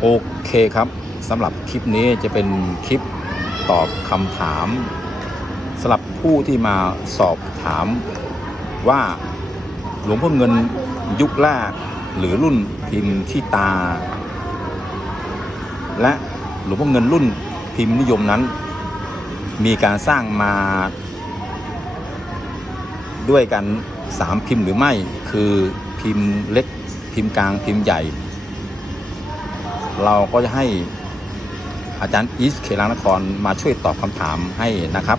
โอเคครับสำหรับคลิปนี้จะเป็นคลิปตอบคำถามสำหรับผู้ที่มาสอบถามว่าหลวงพ่อเงินยุคแรกหรือรุ่นพิมพ์ที่ตา และหลวงพ่อเงินรุ่นพิมพ์นิยมนั้น มีการสร้างมา ด้วยกันสามพิมพ์หรือไม่คือพิมพ์เล็กพิมพ์กลางพิมพ์ใหญ่ เราก็จะให้อาจารย์อีสเขลางนครมาช่วยตอบคำถามให้นะครับ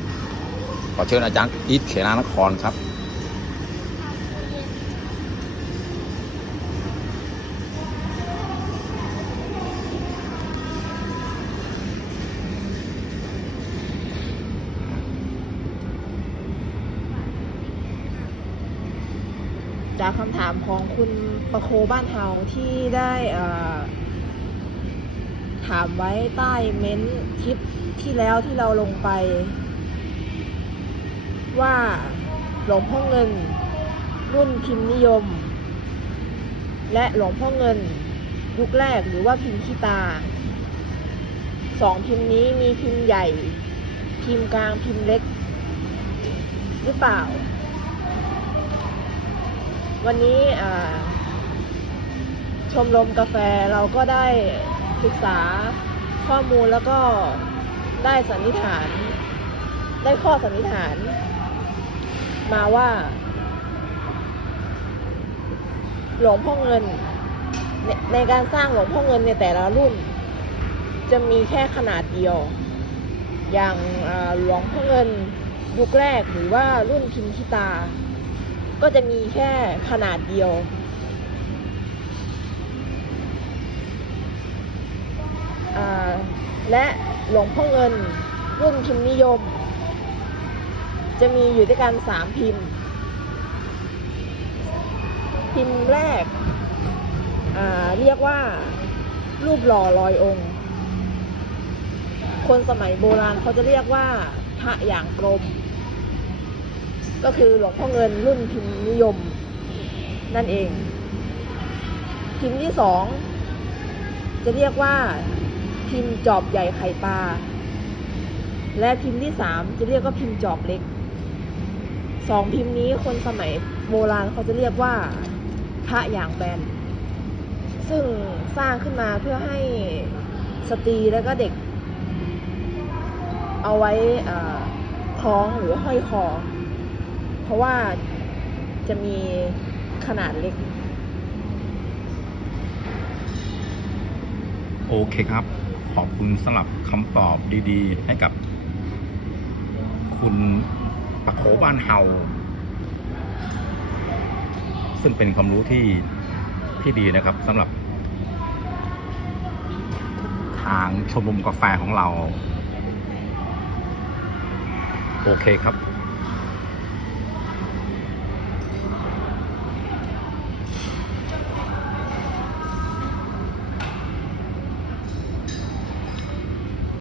ขอเชิญอาจารย์อีสเขลางนครครับจากคำถามของคุณประโคบ้านเฮาที่ได้ ถามไว้ใต้เม้นท์คลิปที่แล้วที่เราลงไป ว่าหลวงพ่อเงิน รุ่นพิมพ์นิยม และหลวงพ่อเงิน ยุคแรกหรือว่าพิมพ์ขี้ตาสองพิมพ์นี้มีพิมพ์ใหญ่ พิมพ์กลางพิมพ์เล็ก หรือเปล่า วันนี้ชมรมกาแฟเราก็ได้ ศึกษาข้อมูลแล้วก็ได้สันนิษฐาน ได้ข้อสันนิษฐาน มาว่า หลวงพ่อเงินในในการสร้างหลวงพ่อเงินในแต่ละรุ่น จะมีแค่ขนาดเดียว อย่างหลวงพ่อเงินยุคแรกหรือว่ารุ่นพิมพิตา ก็จะมีแค่ขนาดเดียว และหลวงพ่อเงินรุ่นพิมพ์นิยม จะมีอยู่ด้วยกันสามพิมพ์ พิมพ์แรกเรียกว่ารูปหล่อลอยองค์ คนสมัยโบราณเขาจะเรียกว่าพระอย่างกลม ก็คือหลวงพ่อเงินรุ่นพิมพ์นิยม นั่นเอง พิมพ์ที่สองจะเรียกว่า พิมพ์จอบใหญ่ไข่ปลา และพิมพ์ที่สามจะเรียกว่าพิมพ์จอบเล็ก สองพิมพ์นี้คนสมัยโบราณเขาจะเรียกว่าพระอย่างแบน ซึ่งสร้างขึ้นมาเพื่อให้สตรีและก็เด็ก เอาไว้คล้องหรือห้อยคอ เพราะว่าจะมีขนาดเล็ก โอเคครับ ขอบคุณสำหรับคำตอบดีๆ ให้กับ คุณปะโขบ้านเฮาซึ่งเป็นความรู้ที่ที่ดีนะครับสำหรับ ทางชมรมกาแฟของเรา โอเคครับ